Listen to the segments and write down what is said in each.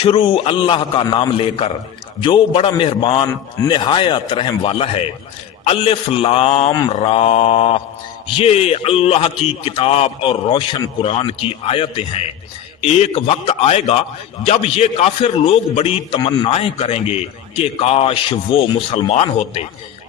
شروع اللہ کا نام لے کر جو بڑا مہربان نہایت رحم والا ہے۔ الف لام را، یہ اللہ کی کتاب اور روشن قرآن کی آیتیں ہیں۔ ایک وقت آئے گا جب یہ کافر لوگ بڑی تمنائیں کریں گے کہ کاش وہ مسلمان ہوتے۔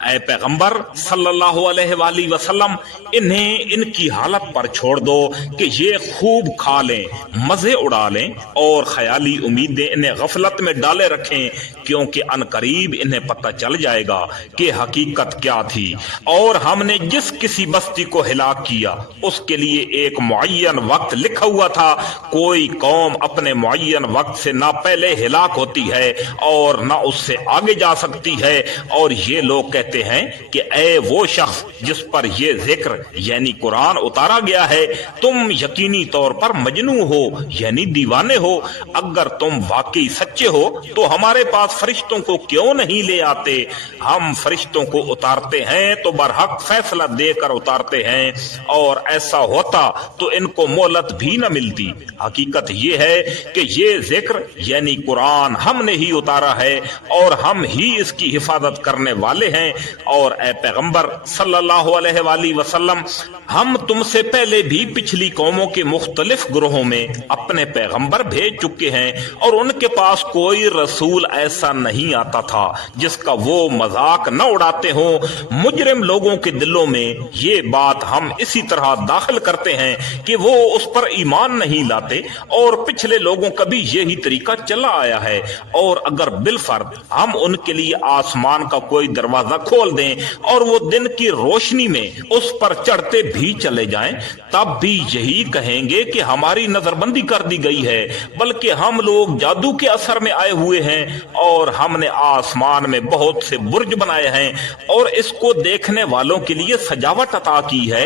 اے پیغمبر صلی اللہ علیہ وآلہ وسلم، انہیں ان کی حالت پر چھوڑ دو کہ یہ خوب کھا لیں، مزے اڑا لیں اور خیالی امیدیں انہیں غفلت میں ڈالے رکھیں، کیونکہ ان قریب انہیں پتہ چل جائے گا کہ حقیقت کیا تھی۔ اور ہم نے جس کسی بستی کو ہلاک کیا اس کے لیے ایک معین وقت لکھا ہوا تھا۔ کوئی قوم اپنے معین وقت سے نہ پہلے ہلاک ہوتی ہے اور نہ اس سے آگے جا سکتی ہے۔ اور یہ لوگ کہتے ہیں کہ اے وہ شخص جس پر یہ ذکر یعنی قرآن اتارا گیا ہے، تم یقینی طور پر مجنون ہو یعنی دیوانے ہو۔ اگر تم واقعی سچے ہو تو ہمارے پاس فرشتوں کو کیوں نہیں لے آتے؟ ہم فرشتوں کو اتارتے ہیں تو برحق فیصلہ دے کر اتارتے ہیں، اور ایسا ہوتا تو ان کو مہلت بھی نہ ملتی۔ حقیقت یہ ہے کہ یہ ذکر یعنی قرآن ہم نے ہی اتارا ہے اور ہم ہی اس کی حفاظت کرنے والے ہیں۔ اور اے پیغمبر صلی اللہ علیہ وآلہ وسلم، ہم تم سے پہلے بھی پچھلی قوموں کے مختلف گروہوں میں اپنے پیغمبر بھیج چکے ہیں، اور ان کے پاس کوئی رسول ایسا نہیں آتا تھا جس کا وہ مذاق نہ اڑاتے ہوں۔ مجرم لوگوں کے دلوں میں یہ بات ہم اسی طرح داخل کرتے ہیں کہ وہ اس پر ایمان نہیں لاتے، اور پچھلے لوگوں کا بھی یہی طریقہ چلا آیا ہے۔ اور اگر بالفرض ہم ان کے لیے آسمان کا کوئی دروازہ کھول دیں اور وہ دن کی روشنی میں اس پر چڑھتے بھی چلے جائیں، تب بھی یہی کہیں گے کہ ہماری نظر بندی کر دی گئی ہے، بلکہ ہم لوگ جادو کے اثر میں آئے ہوئے ہیں، اور ہم نے آسمان میں بہت سے برج بنائے ہیں اور اس کو دیکھنے والوں کے لیے سجاوٹ عطا کی ہے،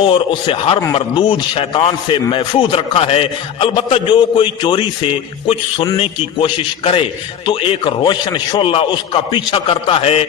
اور اسے ہر مردود شیطان سے محفوظ رکھا ہے۔ البتہ جو کوئی چوری سے کچھ سننے کی کوشش کرے تو ایک روشن شعلہ اس کا پیچھا کرتا ہے،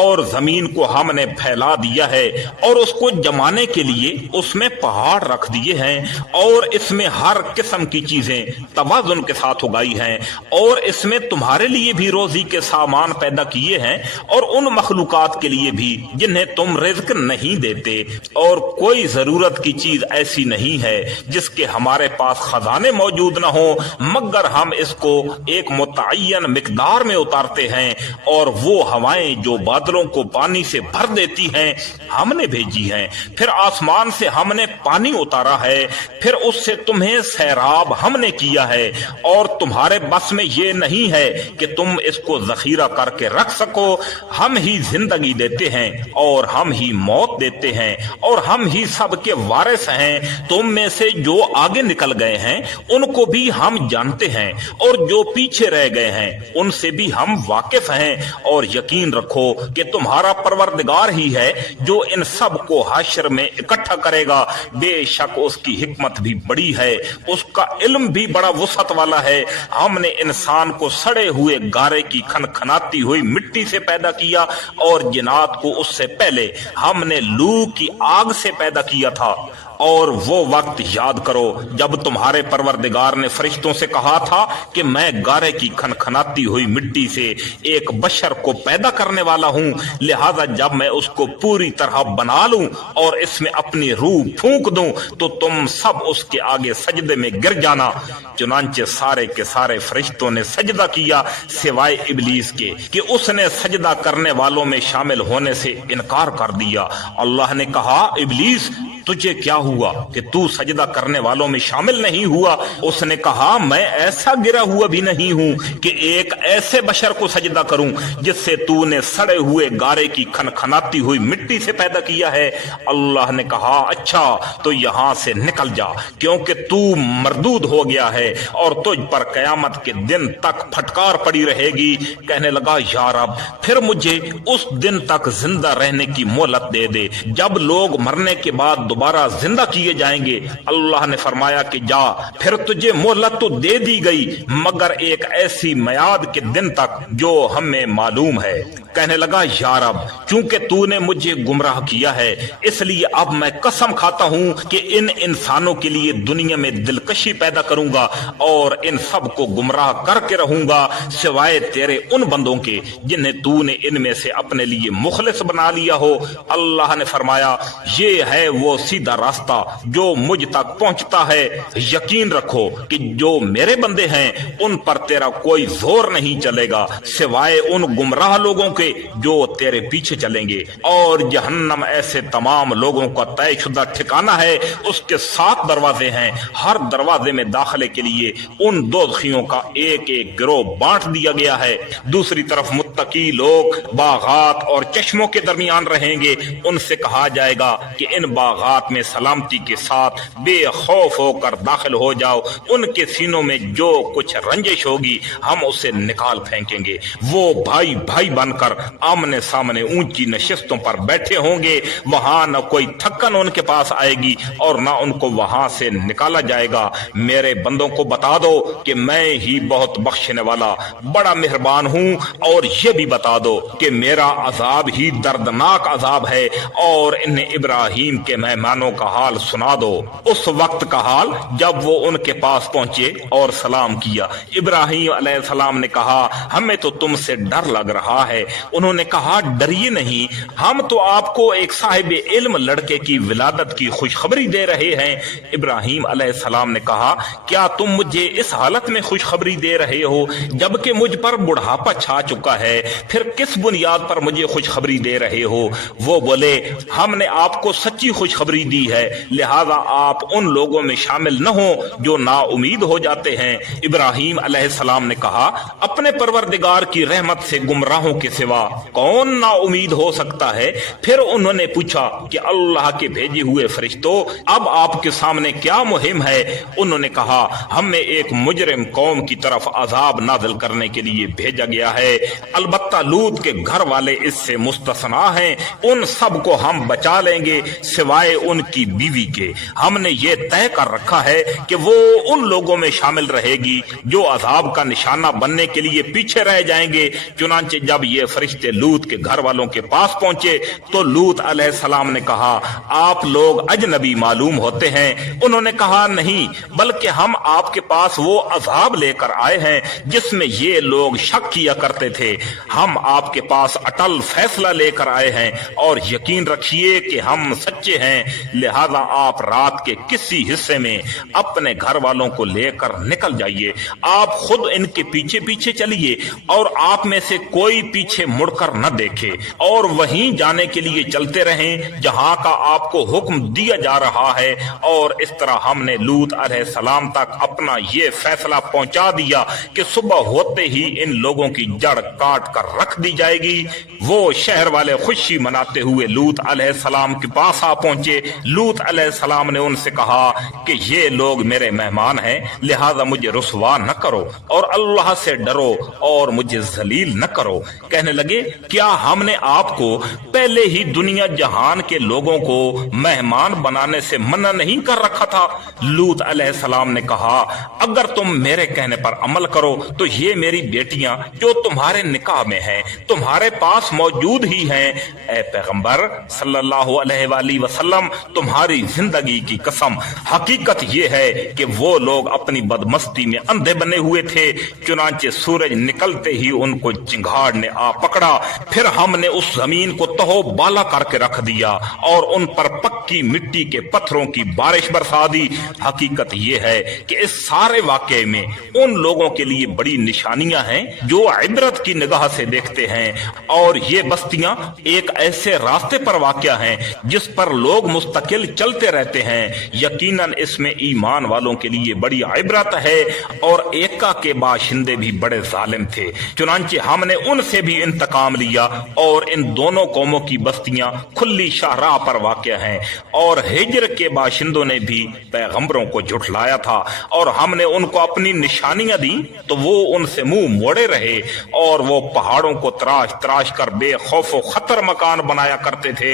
اور زمین کو ہم نے پھیلا دیا ہے اور اس کو جمانے کے لیے اس میں پہاڑ رکھ دیے ہیں، اور اس میں ہر قسم کی چیزیں توازن کے ساتھ اگائی ہیں، اور اس میں تمہارے لیے بھی روزی کے سامان پیدا کیے ہیں، اور ان مخلوقات کے لیے بھی جنہیں تم رزق نہیں دیتے۔ اور کوئی ضرورت کی چیز ایسی نہیں ہے جس کے ہمارے پاس خزانے موجود نہ ہوں، مگر ہم اس کو ایک متعین مقدار میں اتارتے ہیں، اور وہ ہوائیں جو بادلوں کو پانی سے بھر دیتی ہیں ہم نے بھیجی ہیں۔ پھر آسمان سے ہم نے پانی اتارا ہے، پھر اس سے تمہیں سیراب ہم نے کیا ہے، اور تمہارے بس میں یہ نہیں ہے کہ تم اس کو ذخیرہ کر کے رکھ سکو۔ ہم ہی زندگی دیتے ہیں اور ہم ہی موت دیتے ہیں، اور ہم ہی سب کے وارث ہیں۔ تم میں سے جو آگے نکل گئے ہیں ان کو بھی ہم جانتے ہیں، اور جو پیچھے رہ گئے ہیں ان سے بھی ہم واقف ہیں۔ اور یقین رکھو کہ تمہارا پروردگار ہی ہے جو ان سب کو حشر میں اکٹھا کرے گا۔ بے شک اس کی حکمت بھی بڑی ہے، اس کا علم بھی بڑا وسعت والا ہے۔ ہم نے انسان کو سڑے ہوئے گارے کی کھنکھناتی ہوئی مٹی سے پیدا کیا، اور جنات کو اس سے پہلے ہم نے لو کی آگ سے پیدا کیا تھا۔ اور وہ وقت یاد کرو جب تمہارے پروردگار نے فرشتوں سے کہا تھا کہ میں گارے کی کھنکھناتی ہوئی مٹی سے ایک بشر کو پیدا کرنے والا ہوں، لہذا جب میں اس کو پوری طرح بنا لوں اور اس میں اپنی روح پھونک دوں تو تم سب اس کے آگے سجدے میں گر جانا۔ چنانچہ سارے کے سارے فرشتوں نے سجدہ کیا سوائے ابلیس کے کہ اس نے سجدہ کرنے والوں میں شامل ہونے سے انکار کر دیا۔ اللہ نے کہا، ابلیس تجھے کیا ہوا کہ تو سجدہ کرنے والوں میں شامل نہیں ہوا؟ اس نے کہا، میں ایسا گرا ہوا بھی نہیں ہوں کہ ایک ایسے بشر کو سجدہ کروں جس سے تو نے سڑے ہوئے گارے کی کھنکھناتی ہوئی مٹی سے پیدا کیا ہے۔ اللہ نے کہا، اچھا تو یہاں سے نکل جا، کیونکہ تو مردود ہو گیا ہے اور تجھ پر قیامت کے دن تک پھٹکار پڑی رہے گی۔ کہنے لگا، یا رب پھر مجھے اس دن تک زندہ رہنے کی مہلت دے دے جب لوگ مرنے کے بعد دوبارہ زندہ کیے جائیں گے۔ اللہ نے فرمایا کہ جا، پھر تجھے مہلت تو دے دی گئی مگر ایک ایسی میعاد کے دن تک جو ہمیں معلوم ہے۔ कहने लगा, या रब, चूंकि तूने मुझे गुमराह किया है, इसलिए अब मैं कसम खाता हूं कि इन इंसानों के लिए दुनिया में दिलकशी पैदा करूंगा और इन सब को गुमराह करके रहूंगा, सिवाय तेरे उन बंदों के जिन्हें तूने इनमें से अपने लिए मुखलिस बना लिया हो। अल्लाह ने फरमाया, ये है वो सीधा रास्ता जो मुझ तक पहुंचता है। यकीन रखो कि जो मेरे बंदे हैं उन पर तेरा कोई जोर नहीं चलेगा, सिवाय उन गुमराह लोगों के जो तेरे पीछे चलेंगे। और जहन्नम ऐसे तमाम लोगों का तयशुदा ठिकाना है, उसके 7 दरवाजे हैं, हर दरवाजे में दाखिले के लिए उन दोज़खियों का एक एक गिरोह बांट दिया गया है। दूसरी तरफ मुत्तकी लोग बागात और चश्मों के दरमियान रहेंगे। उनसे कहा जाएगा कि इन बागात में सलामती के साथ बेखौफ होकर दाखिल हो जाओ, उनके सीनों में जो कुछ रंजिश होगी हम उसे निकाल फेंकेंगे। वो भाई भाई बनकर आमने सामने ऊंची नशिस्तों पर बैठे होंगे, वहां न कोई थकन उनके पास आएगी और न उनको वहां से निकाला जाएगा। मेरे बंदों को बता दो कि मैं ही बहुत बख्शने वाला बड़ा मेहरबान हूं, और ये भी बता दो कि मेरा अजाब ही दर्दनाक अजाब है। और इन्हें इब्राहिम के मेहमानों का हाल सुना दो, उस वक्त का हाल जब वो उनके पास पहुंचे और सलाम किया। इब्राहिम अलैहिस्सलाम ने कहा, हमें तो तुमसे डर लग रहा है। उन्होंने कहा, डरिए नहीं, हम तो आपको एक साहिब इल्म लड़के की विलादत की खुशखबरी दे रहे हैं। इब्राहिम अलैहिस्सलाम ने कहा, क्या तुम मुझे इस हालत में खुशखबरी दे रहे हो जबकि मुझ पर बुढ़ापा छा चुका है? फिर किस बुनियाद पर मुझे खुशखबरी दे रहे हो? वो बोले, हमने आपको सच्ची खुशखबरी दी है, लिहाजा आप उन लोगों में शामिल न हो जो ना उम्मीद हो जाते हैं। इब्राहिम अलैहिस्सलाम ने कहा, अपने परवरदिगार की रहमत से गुमराहों के सिवा कौन ना उम्मीद हो सकता है? फिर उन्होंने पूछा कि अल्लाह के भेजे हुए फरिश्तों, अब आपके सामने क्या मुहिम है? उन्होंने कहा, हमें एक मुजरिम कौम की तरफ अजाब नाज़िल करने के लिए भेजा गया है, अलबत्ता लूत के घर वाले इससे मुस्तस्ना हैं। उन सब को हम बचा लेंगे सिवाय उनकी बीवी के। हमने ये तय कर रखा है कि वो उन लोगों में शामिल रहेगी जो अजाब का निशाना बनने के लिए पीछे रह जाएंगे। चुनांचे जब ये फरिश्ते लूत के घर वालों के पास पहुंचे तो लूत अलैहिस्सलाम ने कहा, आप लोग अजनबी मालूम होते हैं। उन्होंने कहा, नहीं, बल्कि हम आपके पास वो अजाब लेकर आए हैं जिसमें ये लोग शक किया करते थे। हम आपके पास अटल फैसला लेकर आए हैं और यकीन रखिए कि हम सच्चे हैं। लिहाजा आप रात के किसी हिस्से में अपने घर वालों को लेकर निकल जाइए। आप खुद इनके पीछे पीछे चलिए और आप में से कोई पीछे मुड़कर न देखे, और वहीं जाने के लिए चलते रहें जहां का आपको हुक्म दिया जा रहा है। और इस तरह हमने लूत अलैहिस्सलाम तक अपना ये फैसला पहुंचा दिया कि सुबह होते ही इन लोगों की जड़ काट कर रख दी जाएगी। वो शहर वाले खुशी मनाते हुए लूत अलैहिस्सलाम के पास आ पहुंचे। लूत अलैहिस्सलाम ने उनसे कहा कि ये लोग मेरे मेहमान हैं, लिहाजा मुझे रुसवा न करो और अल्लाह से डरो और मुझे जलील न करो। कहने लगे, क्या हमने आपको पहले ही दुनिया जहान के लोगों को मेहमान बनाने से मना नहीं कर रखा था? लूत अलैहिस्सलाम ने कहा, अगर तुम मेरे कहने पर अमल करो तो ये मेरी बेटियां जो तुम्हारे निकाह में हैं तुम्हारे पास मौजूद ही हैं। ए पैगंबर सल्लल्लाहु अलैहि वसल्लम, तुम्हारी जिंदगी की कसम, हकीकत ये है कि वो लोग अपनी बदमस्ती में अंधे बने हुए थे। चुनांचे सूरज निकलते ही उनको चिंगाड़ ने आ पकड़ा, फिर हमने उस जमीन को तहो बाला करके रख दिया और उन पर पक्की मिट्टी के पत्थरों की बारिश बरसा दी। हकीकत ये है कि इस सारे वाकये में उन लोगों के लिए बड़ी निशानियां हैं जो इबरत की निगाह से देखते हैं, और ये बस्तियां एक ऐसे रास्ते पर वाक़या हैं जिस पर लोग मुस्तकिल चलते रहते हैं। यकीनन इसमें ईमान वालों के लिए बड़ी इबरत है। और एका के बाशिंदे भी बड़े जालिम थे, चुनांचे हमने उनसे भी इंतकाम लिया, और इन दोनों कौमों की बस्तियां खुली शाहराह पर वाक़या हैं। और हिज्र के बाशिंदों ने भी पैगंबरों को झुठलाया था, और हमने उनको अपनी निशानियां दी तो वो उनसे मुंह मोड़े रहे, और वो पहाड़ों को तराश तराश कर बेखौफ खतर मकान बनाया करते थे।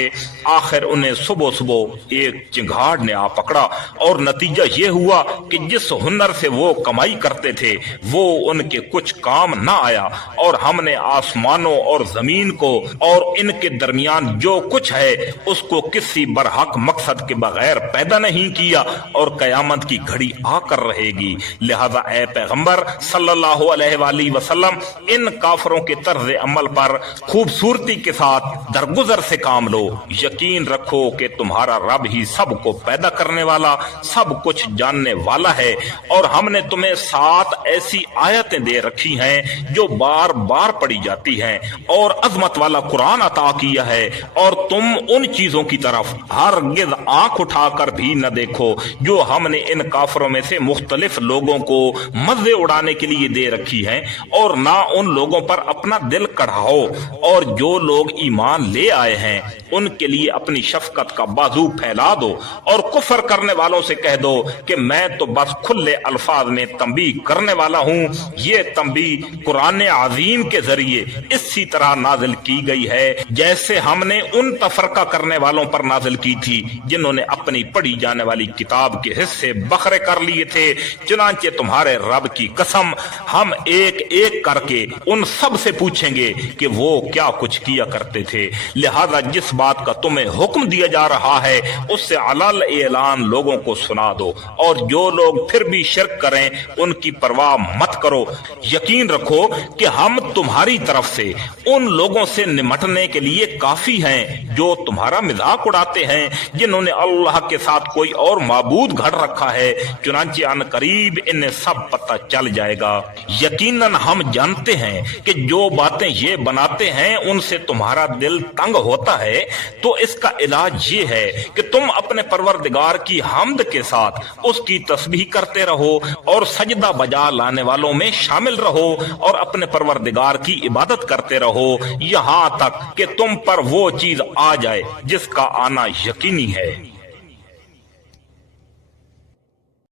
आखिर उन्हें सुबह सुबह एक चिंगाड़ ने आ पकड़ा और नतीजा ये हुआ कि जिस हुनर से वो कमाई करते थे वो उनके कुछ काम ना आया, और हमने आसमानों और जमीन को और इनके दरमियान जो कुछ है उसको किसी बरहक मकसद के बगैर पैदा नहीं किया, और कयामत की घड़ी आकर रहेगी। लिहाजा ए पैगंबर सल्लल्लाहु अलैहि वसल्लम इन काफरों के तर्ज अमल पर खूबसूरती के साथ दरगुजर से काम लो। यकीन रखो कि तुम्हारा रब ही सबको पैदा करने वाला, सब कुछ जानने वाला है, और हमने तुम्हें 7 ऐसी आयतें दे रखी हैं जो बार बार पढ़ी जाती हैं, और अजमत वाला कुरान अता किया है, और तुम उन चीजों की तरफ हरगिज़ आंख उठाकर भी न देखो जो हमने इन काफरों में से मुख्तलिफ लोगों को मजे उड़ाने के लिए दे रखी हैं, और ना उन लोगों पर अपना दिल कढ़ाओ, और जो लोग ईमान ले आए हैं उनके लिए अपनी शफकत का बाजू फैला दो, और कुफर करने वालों से कह दो कि मैं तो बस खुले अल्फाज में तंबीह करने वाला हूँ। ये तंबीह कुरान अजीम के जरिए इसी तरह नाजिल की गई है जैसे हमने उन तफरका करने वालों पर नाजिल की थी जिन्होंने अपनी पढ़ी जाने वाली किताब के हिस्से बखरे कर लिए थे। चुनांचे तुम्हारे रब की कसम, हम एक एक करके उन सब से पूछेंगे कि वो क्या कुछ किया करते थे। लिहाजा जिस बात का तुम्हें हुक्म दिया जा रहा है उससे अलल ऐलान लोगों को सुना दो, और जो लोग फिर भी शिर्क करें उनकी परवाह मत करो। यकीन रखो कि हम तुम्हारी तरफ से उन लोगों से निमटने के लिए काफी हैं जो तुम्हारा मजाक उड़ाते हैं, जिन्होंने अल्लाह के साथ कोई और माबूद घड़ रखा है। चुनांचे अन करीब इन्हें सब पता चल जाएगा। यकीनन हम जानते हैं कि जो बातें ये बनाते हैं उनसे तुम्हारा दिल तंग होता है, तो इसका इलाज ये है कि तुम अपने परवरदिगार की हम्द के साथ उसकी तस्बीह करते रहो और सजदा बजा लाने वालों में शामिल रहो, और अपने परवरदिगार की इबादत करते रहो यहाँ तक कि तुम पर वो चीज आ जाए जिसका आना यकीनी है।